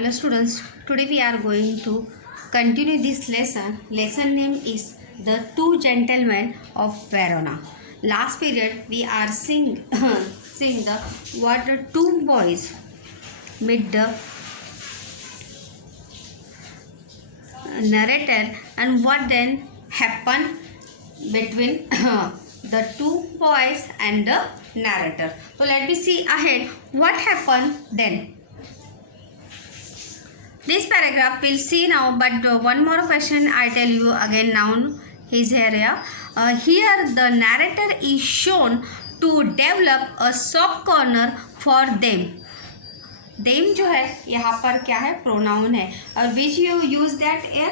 Hello students, today we are going to continue this lesson. Lesson name is The Two Gentlemen of Verona. Last period we are seeing the what the two boys meet the narrator and what then happened between the two boys and the narrator. So let me see ahead what happened then. This paragraph we'll see now, but one more question I tell you again now. His area here the narrator is shown to develop a soft corner for them. Them जो है यहाँ पर क्या है, pronoun है और which you use that a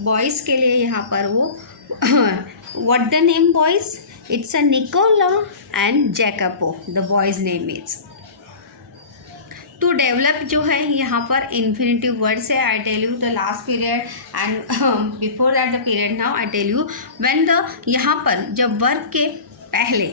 boys के लिए यहाँ पर वो what the name boys, it's a Nicola and Jacobo the boys name is. To develop जो है यहाँ पर इन्फिनेटिव वर्ड से I tell you the last period and before that the period now I tell you when the यहाँ पर जब verb के पहले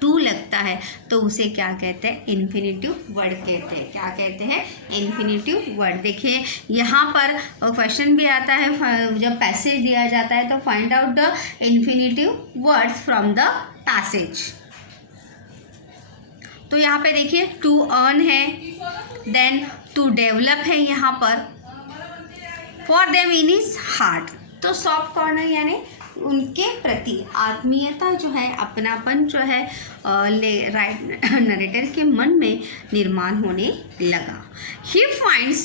टू लगता है तो उसे क्या कहते हैं, इन्फिनेटिव वर्ड कहते हैं. क्या कहते हैं, इन्फिनेटिव वर्ड. देखिए यहाँ पर क्वेश्चन भी आता है जब पैसेज दिया जाता है तो find out the infinitive words from the passage. तो यहाँ पे देखिए टू अर्न है, देन टू डेवलप है यहाँ पर, for them in his heart. तो सॉफ्ट कॉर्नर यानी उनके प्रति आत्मीयता जो है, अपनापन जो है राइट नरेटर के मन में निर्माण होने लगा. He finds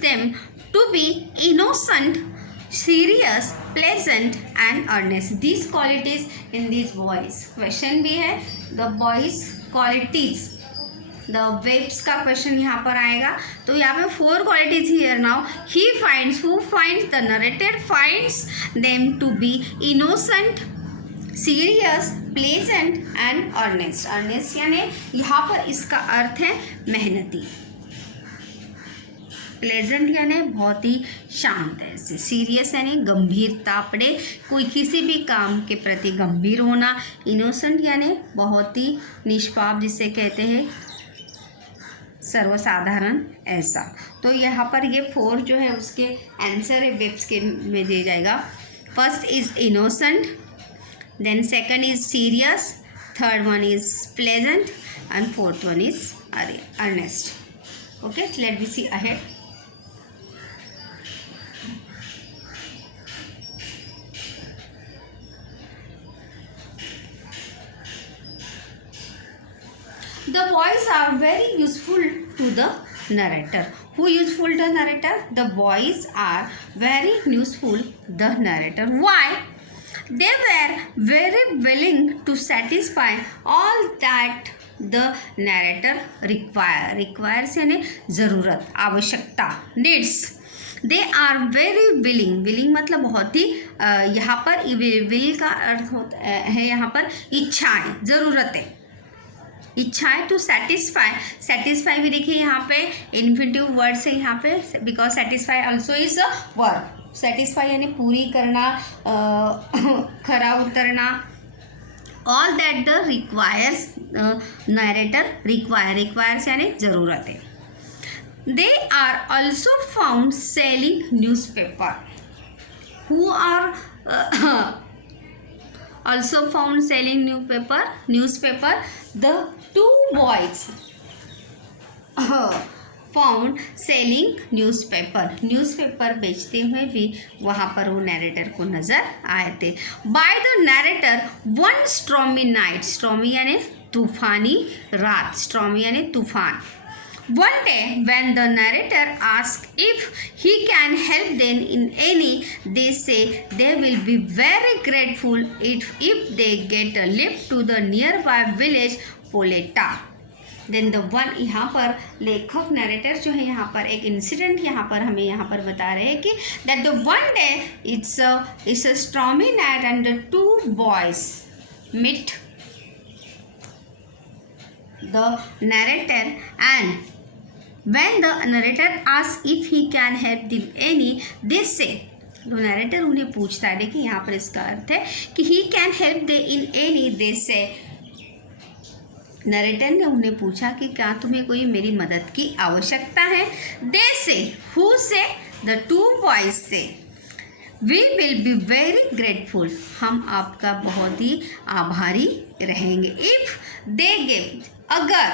them to be innocent, serious, pleasant and earnest. These qualities in these boys. Question भी है the boys qualities. The verbs का question यहाँ पर आएगा. तो यहाँ पे 4 qualities here now. He finds, who finds, the narrator finds them to be innocent, serious, pleasant and earnest. Earnest यानी यहाँ पर इसका अर्थ है मेहनती. प्लेजेंट यानी बहुत ही शांत है. सीरियस यानी गंभीरता, अपने कोई किसी भी काम के प्रति गंभीर होना. इनोसेंट यानी बहुत ही निष्पाप, जिसे कहते हैं सर्वसाधारण ऐसा. तो यहाँ पर ये 4 जो है उसके आंसर है वेब्स के में दिया जाएगा. First is innocent, then second is serious, third one is pleasant and fourth one is earnest. Okay, let me see ahead. The boys are very useful to the narrator. Who useful to the narrator? The boys are very useful to the narrator. Why? They were very willing to satisfy all that the narrator requires यानी ज़रूरत, आवश्यकता, needs. They are very willing. Willing मतलब बहुत ही यहाँ पर will का अर्थ होता है यहाँ पर इच्छाएं, ज़रूरतें, इच्छाएं. टू सेटिस्फाई भी देखिए यहाँ पे इन्फिनेटिव वर्ड से यहाँ पे, because satisfy also is a verb. Satisfy यानी पूरी करना, खरा उतरना. All that the requires narrator requires यानी ज़रूरत है. They are also found selling newspaper. Who are also found selling newspaper. The two boys found selling newspaper बेचते हुए भी वहाँ पर वो नरेटर को नज़र आए थे. by the narrator one stormy night. stormy यानी तूफानी रात, stormy यानी तूफान. One day when the narrator asks if he can help them in any, they say they will be very grateful if they get a lift to the nearby village Poleta. Then the one यहाँ पर लेखक narrator जो है यहाँ पर एक incident यहाँ पर हमें यहाँ पर बता रहे हैं कि that the one day it's a stormy night and the two boys meet the narrator, and when the narrator asks if he can help them any, they say, तो नरेटर उन्हें पूछता है. देखिए यहाँ पर इसका अर्थ है कि he can help them in any, they say narrator ने उन्हें पूछा कि क्या तुम्हें कोई मेरी मदद की आवश्यकता है। दे say, who say, the two boys say, we will be very grateful, हम आपका बहुत ही आभारी रहेंगे। इफ दे गेट, अगर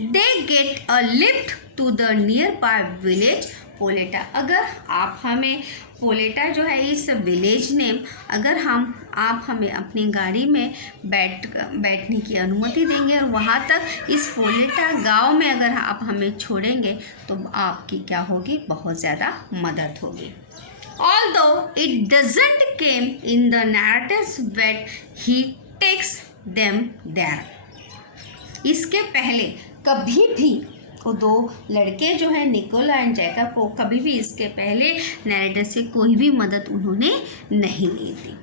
they get a lift to the nearby village Poletta, अगर आप हमें पोलेटा जो है इस विलेज नेम, अगर आप हमें अपनी गाड़ी में बैठने की अनुमति देंगे और वहाँ तक इस पोलेटा गांव में अगर आप हमें छोड़ेंगे तो आपकी क्या होगी, बहुत ज़्यादा मदद होगी। Although it doesn't came in the narratives that he takes them there, इसके पहले कभी भी वो दो लड़के जो है निकोला एंड जैकब को कभी भी इसके पहले नैरेटर से कोई भी मदद उन्होंने नहीं ली थी।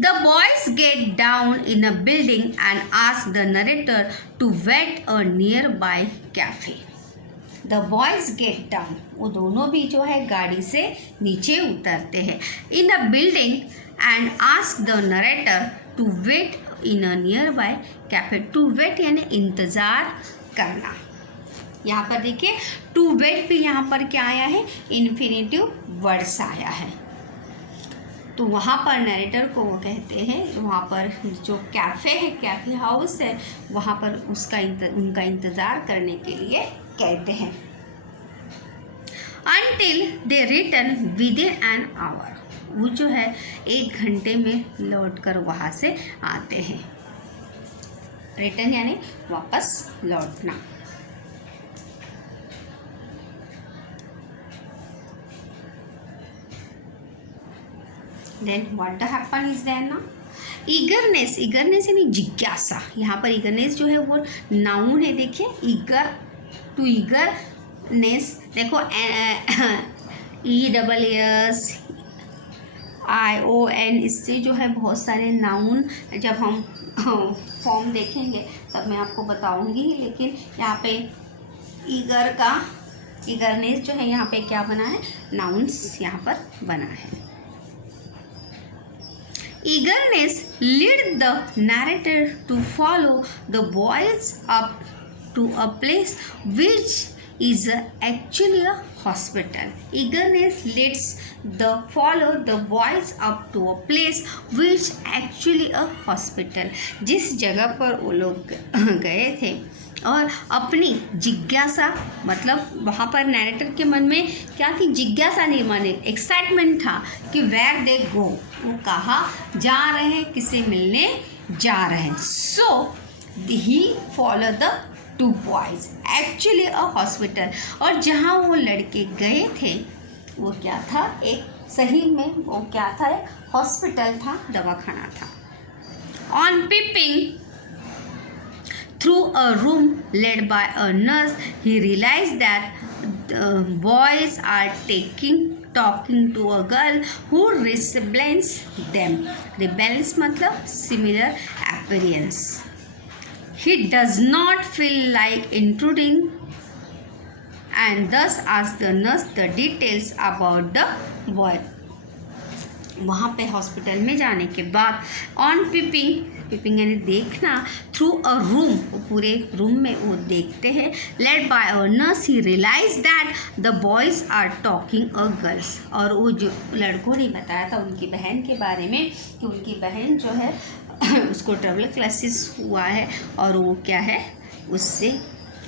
The boys get down in a building and ask the narrator to wait a nearby cafe. The boys get down, वो दोनों भी जो है गाड़ी से नीचे उतरते हैं। In a building and ask the narrator to wait in a nearby cafe. To wait यानी इंतज़ार करना। यहाँ पर देखिए टू वेट भी यहाँ पर क्या आया है, इन्फिनेटिव वर्ड्स आया है। तो वहाँ पर नरेटर को वो कहते हैं, वहाँ पर जो कैफ़े है, कैफ़े हाउस है, वहाँ पर उनका इंतज़ार करने के लिए कहते हैं। Until they return within an hour, वो जो है 1 घंटे में लौट कर वहाँ से आते हैं। रिटर्न यानी वापस लौटना। Then what happen is there ना, ईगरनेस, ईगरनेस यानी जिज्ञासा। यहाँ पर ईगरनेस जो है वो नाउन है, देखिए ईगर, टू ईगरनेस, देखो ESSION, इससे जो है बहुत सारे नाउन जब हम फॉर्म देखेंगे तब मैं आपको बताऊंगी, लेकिन यहाँ पे ईगर का ईगरनेस जो है यहाँ पे क्या बना है, नाउन्स यहाँ पर बना है। Eagerness led the narrator to follow the boys up to a place which is actually a hospital. Eagerness leads the follow the boys up to a place which actually a hospital. जिस जगह पर वो लोग गए थे और अपनी जिज्ञासा, मतलब वहाँ पर नैरेटर के मन में क्या थी, जिज्ञासा नहीं माने एक्साइटमेंट था कि वेयर दे गो, वो कहाँ जा रहे हैं, किसे मिलने जा रहे हैं। So he follow the 2 boys actually a hospital, और जहाँ वो लड़के गए थे वो क्या था, एक सही में वो क्या था, एक हॉस्पिटल था, दवाखाना था। On peeping through a room led by a nurse, he realized that the boys are talking to a girl who resembles them. Resembles मतलब similar appearance. He does not feel like intruding and thus asks the nurse the details about the boy. वहाँ पे hospital में जाने के बाद on peeping यानी देखना, through a room, वो पूरे रूम में वो देखते हैं, led by a nurse he realise that the boys are talking a girls, और वो जो लड़कों ने बताया था उनकी बहन के बारे में कि उनकी बहन जो है उसको ट्रबल क्लासेस हुआ है और वो क्या है, उससे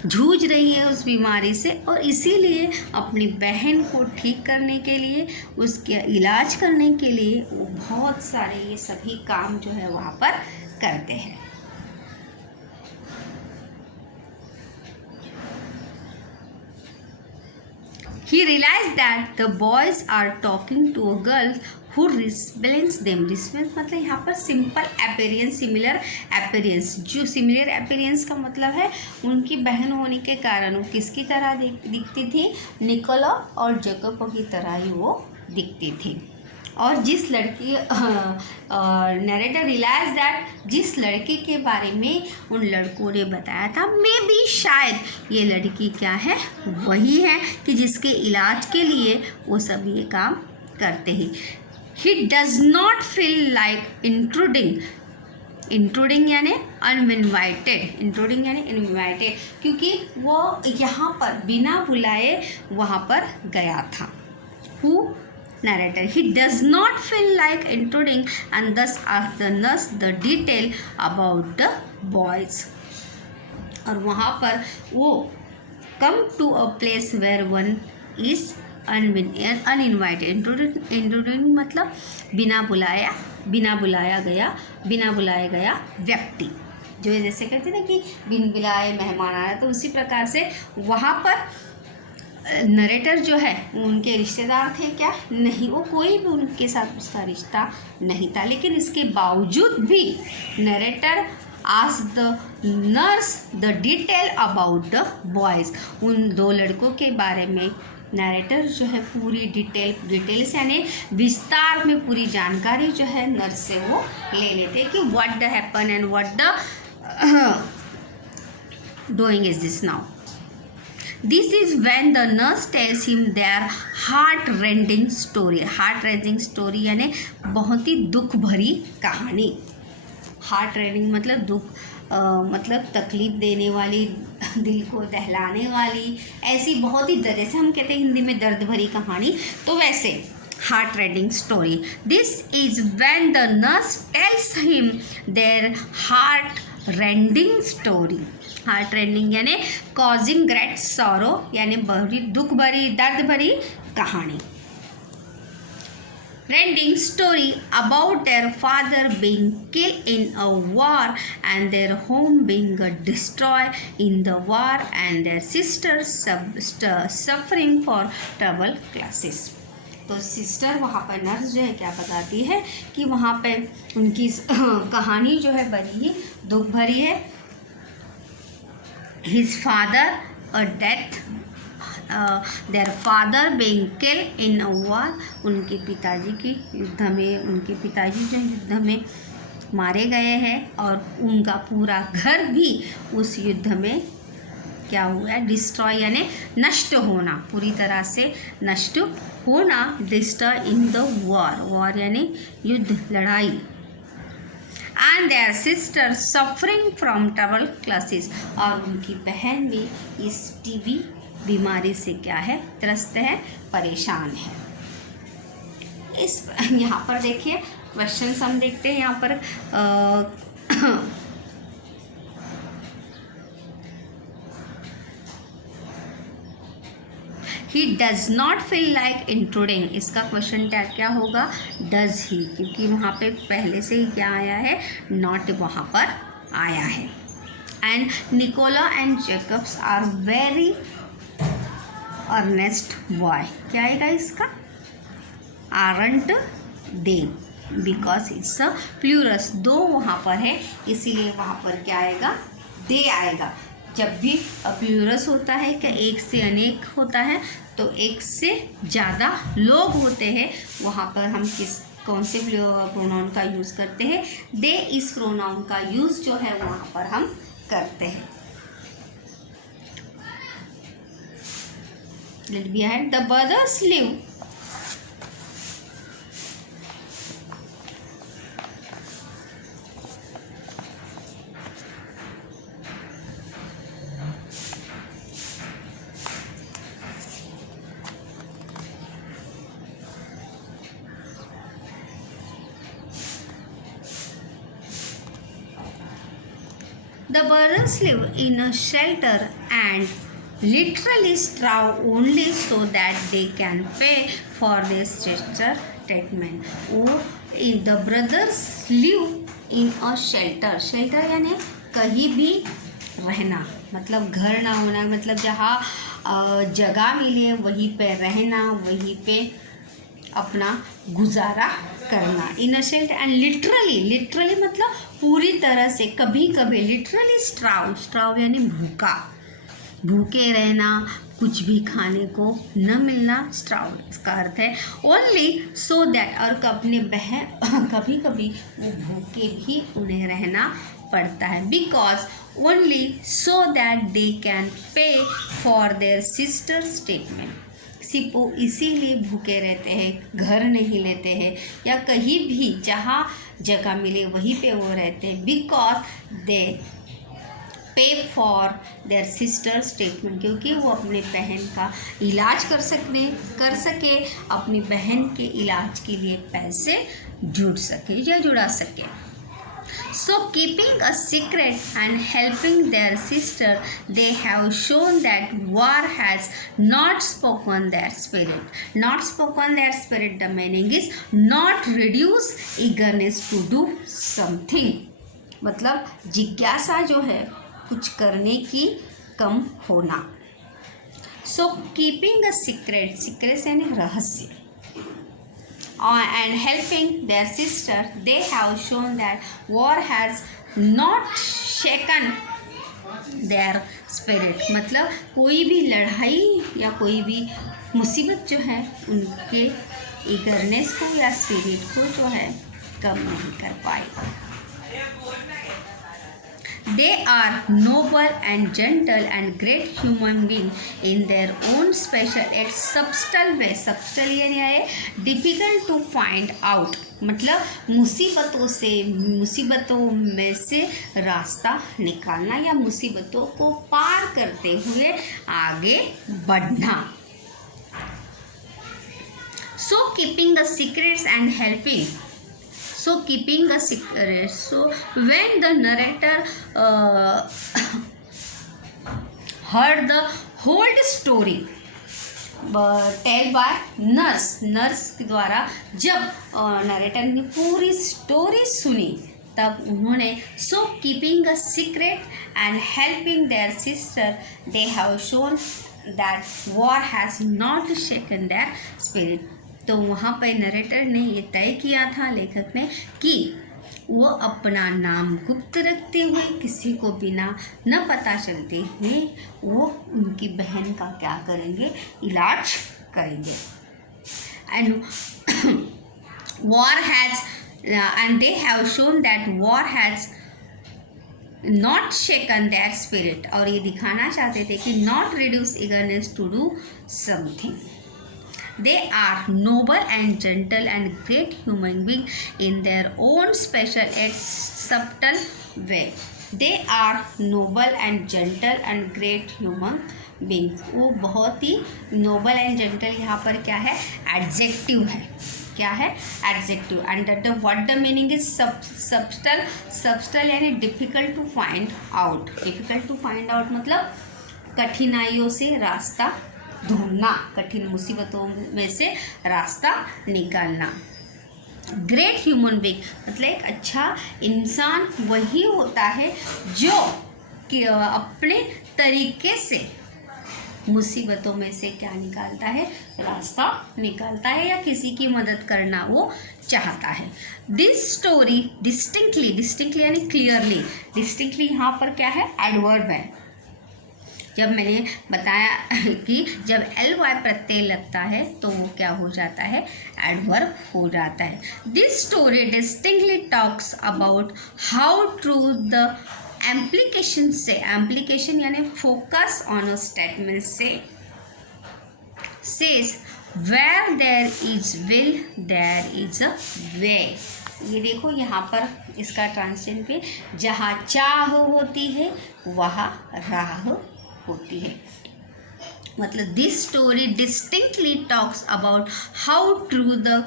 जूझ रही है उस बीमारी से, और इसीलिए अपनी बहन को ठीक करने के लिए, उसके इलाज करने के लिए वो बहुत सारे ये सभी काम जो है वहाँ पर करते हैं। He realized that the boys are talking to a girl who resembles them. Resembles मतलब यहाँ पर सिंपल appearance, सिमिलर appearance, जो सिमिलर appearance का मतलब है उनकी बहन होने के कारण वो किसकी तरह दिखती थी, निकोला और जैकब की तरह ही वो दिखती थी। और जिस लड़की नरेटर रियलाइज दैट, जिस लड़के के बारे में उन लड़कों ने बताया था, मे बी शायद ये लड़की क्या है, वही है कि जिसके इलाज के लिए वो सब ये काम करते हैं। He does not feel like intruding, intruding यानी अनइनवाइटेड, इंट्रूडिंग यानी इनवाइटेड, क्योंकि वो यहाँ पर बिना बुलाए वहाँ पर गया था। Who narrator, he does not feel like intruding and thus asks the nurse the detail about the boys। और वहाँ पर वो come to a place where one is uninvited, intruding मतलब बिना बुलाया गया व्यक्ति, जो जैसे कहते हैं ना कि बिन बुलाए मेहमान आया, तो उसी प्रकार से वहाँ पर नरेटर जो है उनके रिश्तेदार थे क्या? नहीं, वो कोई भी उनके साथ उसका रिश्ता नहीं था, लेकिन इसके बावजूद भी narrator asked the nurse the detail about the boys, उन 2 लड़कों के बारे में नरेटर जो है पूरी डिटेल्स यानी विस्तार में पूरी जानकारी जो है नर्स से वो ले लेते कि what the happen and what the doing is this now. This is when the nurse tells him their heart-rending story। heart-rending story यानी बहुत ही दुख भरी कहानी। heart-rending मतलब दुख मतलब तकलीफ देने वाली, दिल को दहलाने वाली, ऐसी बहुत ही जैसे हम कहते हैं हिंदी में दर्द भरी कहानी, तो वैसे heart-rending story। This is when the nurse tells him their heart-rending story। Heart rending यानी कॉजिंग ग्रेट सॉरो यानी बड़ी दुख भरी दर्द भरी कहानी। Rending story about their father being killed in a war and their home being destroy in the war and their sister suffering for trouble classes. तो sister वहाँ पर नर्स जो है क्या बताती है कि वहाँ पे उनकी कहानी जो है बड़ी ही दुख भरी है। His father a death, their father being killed in a war। उनके पिताजी की युद्ध में, उनके पिताजी जो युद्ध में मारे गए हैं और उनका पूरा घर भी उस युद्ध में क्या हुआ है? डिस्ट्रॉय यानी नष्ट होना, पूरी तरह से नष्ट होना। डिस्ट्रॉय इन द वॉर यानी युद्ध, लड़ाई। And their sister suffering from trouble classes, और उनकी बहन भी इस टीबी बीमारी से क्या है? त्रस्त है, परेशान है। इस यहाँ पर देखिए क्वेश्चन हम देखते हैं यहाँ पर he does not feel like intruding, इसका क्वेश्चन क्या होगा? डज ही, क्योंकि वहाँ पे पहले से ही क्या आया है? नॉट वहाँ पर आया है। And Nicola and Jacobs are very earnest boy, क्या आएगा इसका? Aren't they, because it's a plurals, 2 वहाँ पर है इसीलिए वहाँ पर क्या आएगा? दे आएगा। जब भी प्लूरस होता है क्या एक से अनेक होता है, तो एक से ज़्यादा लोग होते हैं, वहाँ पर हम कौन से प्रोनाउन का यूज़ करते हैं? दे, इस प्रोनाउन का यूज़ जो है वहाँ पर हम करते हैं। Let be ahead, the brothers live The brothers live in a shelter and literally starve only so that they can pay for their sister treatment। The brothers live in a shelter, shelter यानी कहीं भी रहना, मतलब घर ना होना, मतलब जहाँ जगह मिली है वहीं पे रहना, वहीं पे अपना गुजारा करना। इन अ शेल्टर एंड लिटरली मतलब पूरी तरह से, कभी कभी लिटरली स्ट्राव यानी भूखे रहना, कुछ भी खाने को न मिलना, स्ट्राव इसका अर्थ है। ओनली सो दैट, और कभी कभी वो भूखे भी उन्हें रहना पड़ता है। Because only so that they can pay for their sisters treatment, सिपो इसीलिए भूखे रहते हैं, घर नहीं लेते हैं या कहीं भी जहाँ जगह मिले वहीं पे वो रहते हैं, बिकॉज दे पे फॉर देयर सिस्टर्स ट्रीटमेंट, क्योंकि वो अपने बहन का इलाज कर सके, अपनी बहन के इलाज के लिए पैसे जुड़ा सके। So keeping a secret and helping their sister, they have shown that war has not spoken their spirit. Not spoken their spirit, the meaning is not reduce eagerness to do something. मतलब जिज्ञासा जो है कुछ करने की कम होना। So keeping a secret, secret यानी रहस्य, and helping their sister, they have shown that war has not shaken their spirit. मतलब कोई भी लड़ाई या कोई भी मुसीबत जो है उनके ईगरनेस को या स्पिरिट को जो है कम नहीं कर पाई। They are noble and gentle and great human being in their own special and subtle way. Subtle यानी है difficult to find out, मतलब मुसीबतों में से रास्ता निकालना या मुसीबतों को पार करते हुए आगे बढ़ना। So keeping the secrets and helping. So keeping a secret. So when the narrator heard the whole story tell by nurse के द्वारा जब नरेटर ने पूरी स्टोरी सुनी तब उन्होंने so keeping a secret and helping their sister, they have shown that war has not shaken their spirit. तो वहाँ पर नरेटर ने ये तय किया था, लेखक ने, कि वो अपना नाम गुप्त रखते हुए किसी को बिना न पता चलते हुए वो उनकी बहन का क्या करेंगे, इलाज करेंगे। And war has and they have shown that war has not shaken their spirit, और ये दिखाना चाहते थे कि not reduce eagerness to do something. They are noble and gentle and great human beings in their own special and subtle way. They are noble and gentle and great human beings. वो बहुत ही noble and gentle, यहाँ पर क्या है, adjective है, क्या है, adjective. And what the meaning is subtle यानी difficult to find out. Difficult to find out मतलब कठिनाइयों से रास्ता ढूंढना, कठिन मुसीबतों में से रास्ता निकालना। ग्रेट ह्यूमन बीइंग मतलब एक अच्छा इंसान वही होता है जो कि अपने तरीके से मुसीबतों में से क्या निकालता है, रास्ता निकालता है या किसी की मदद करना वो चाहता है। दिस स्टोरी डिस्टिंक्टली यानी क्लियरली, डिस्टिंक्टली यहाँ पर क्या है, एडवर्ब है। जब मैंने बताया कि जब ly प्रत्यय लगता है तो वो क्या हो जाता है, एडवर्ब हो जाता है। This story distinctly talks about how true the implication से, एम्प्लीकेशन यानी फोकस ऑन अ स्टेटमेंट से, says where there is will there is a way. ये देखो यहाँ पर इसका ट्रांसलेशन पे, जहाँ चाह होती है वहाँ राह होती है। मतलब this story distinctly talks about how true the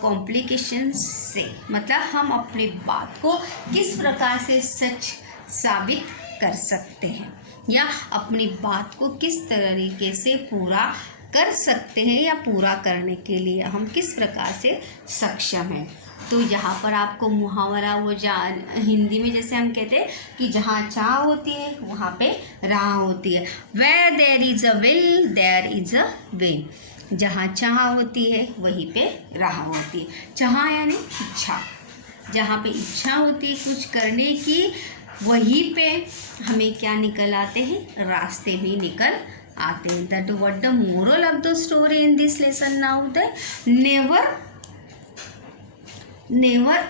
complication से, मतलब हम अपनी बात को किस प्रकार से सच साबित कर सकते हैं या अपनी बात को किस तरीके से पूरा कर सकते हैं या पूरा करने के लिए हम किस प्रकार से सक्षम हैं। तो यहाँ पर आपको मुहावरा वो हिंदी में जैसे हम कहते हैं कि जहाँ चाह होती है वहाँ पे राह होती है। Where there is a will there is a way, जहाँ चाह होती है वहीं पे राह होती है। चाह यानी इच्छा, जहाँ पे इच्छा होती है कुछ करने की वहीं पे हमें क्या निकल आते हैं, रास्ते भी निकल आते हैं। That what the moral of the story in this lesson now, that never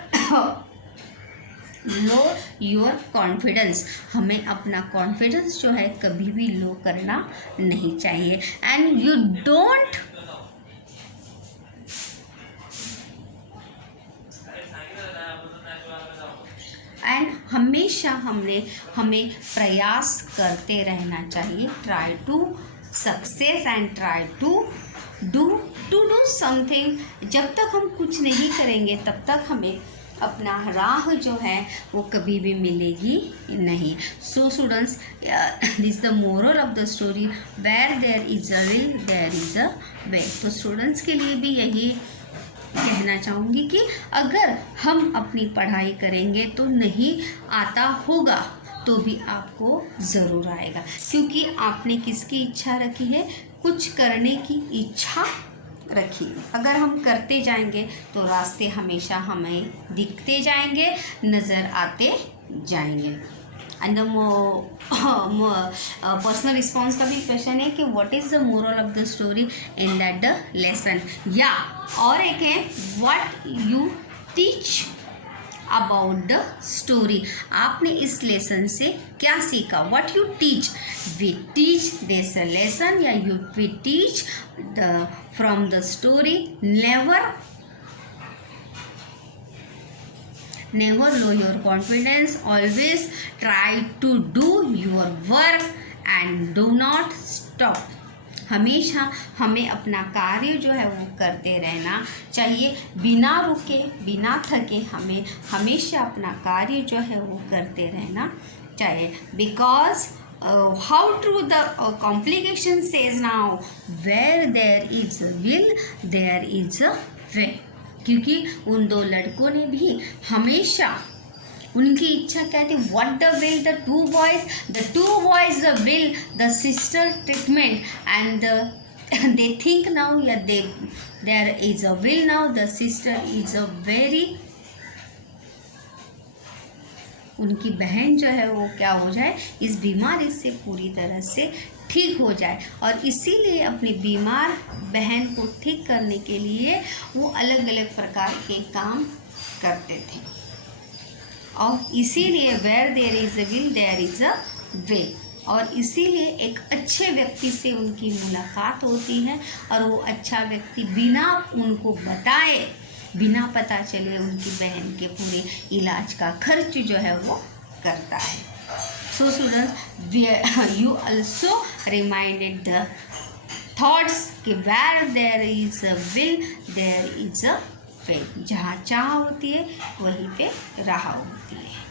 low your confidence, हमें अपना कॉन्फिडेंस जो है कभी भी लो करना नहीं चाहिए। एंड यू डोंट हमेशा हमें प्रयास करते रहना चाहिए। Try to success and try to do something. जब तक हम कुछ नहीं करेंगे तब तक हमें अपना राह जो है वो कभी भी मिलेगी नहीं। So students, this the moral of the story, where there is a will there is a way. तो स्टूडेंट्स के लिए भी यही कहना चाहूँगी कि अगर हम अपनी पढ़ाई करेंगे तो नहीं आता होगा तो भी आपको ज़रूर आएगा, क्योंकि आपने किसकी इच्छा रखी है, कुछ करने की इच्छा रखी। अगर हम करते जाएंगे तो रास्ते हमेशा हमें दिखते जाएंगे, नज़र आते जाएंगे। एंड पर्सनल रिस्पॉन्स का भी क्वेश्चन है कि what is the moral of the story in that the lesson, या और एक है what you teach about the story, आपने इस लेसन से क्या सीखा। What you teach, we teach this lesson, या we teach the from the story, never lower your confidence, always try to do your work and do not stop। हमेशा हमें अपना कार्य जो है वो करते रहना चाहिए, बिना रुके बिना थके हमें हमेशा अपना कार्य जो है वो करते रहना चाहिए। Because how true the complication says now, where there is a will there is a way. क्योंकि उन दो लड़कों ने भी हमेशा उनकी इच्छा क्या थी, what the will the two boys the will the sister treatment and they think now, या there is a will now the sister is a very, उनकी बहन जो है वो क्या हो जाए, इस बीमारी से पूरी तरह से ठीक हो जाए। और इसीलिए अपनी बीमार बहन को ठीक करने के लिए वो अलग अलग प्रकार के काम करते थे। और इसीलिए where there is a will there is a way, और इसीलिए एक अच्छे व्यक्ति से उनकी मुलाकात होती है और वो अच्छा व्यक्ति बिना उनको बताए, बिना पता चले उनकी बहन के पूरे इलाज का खर्च जो है वो करता है। So students, you also reminded the thoughts कि where there is a will there is a way, जहाँ चाह होती है वहीं पे राह होती है।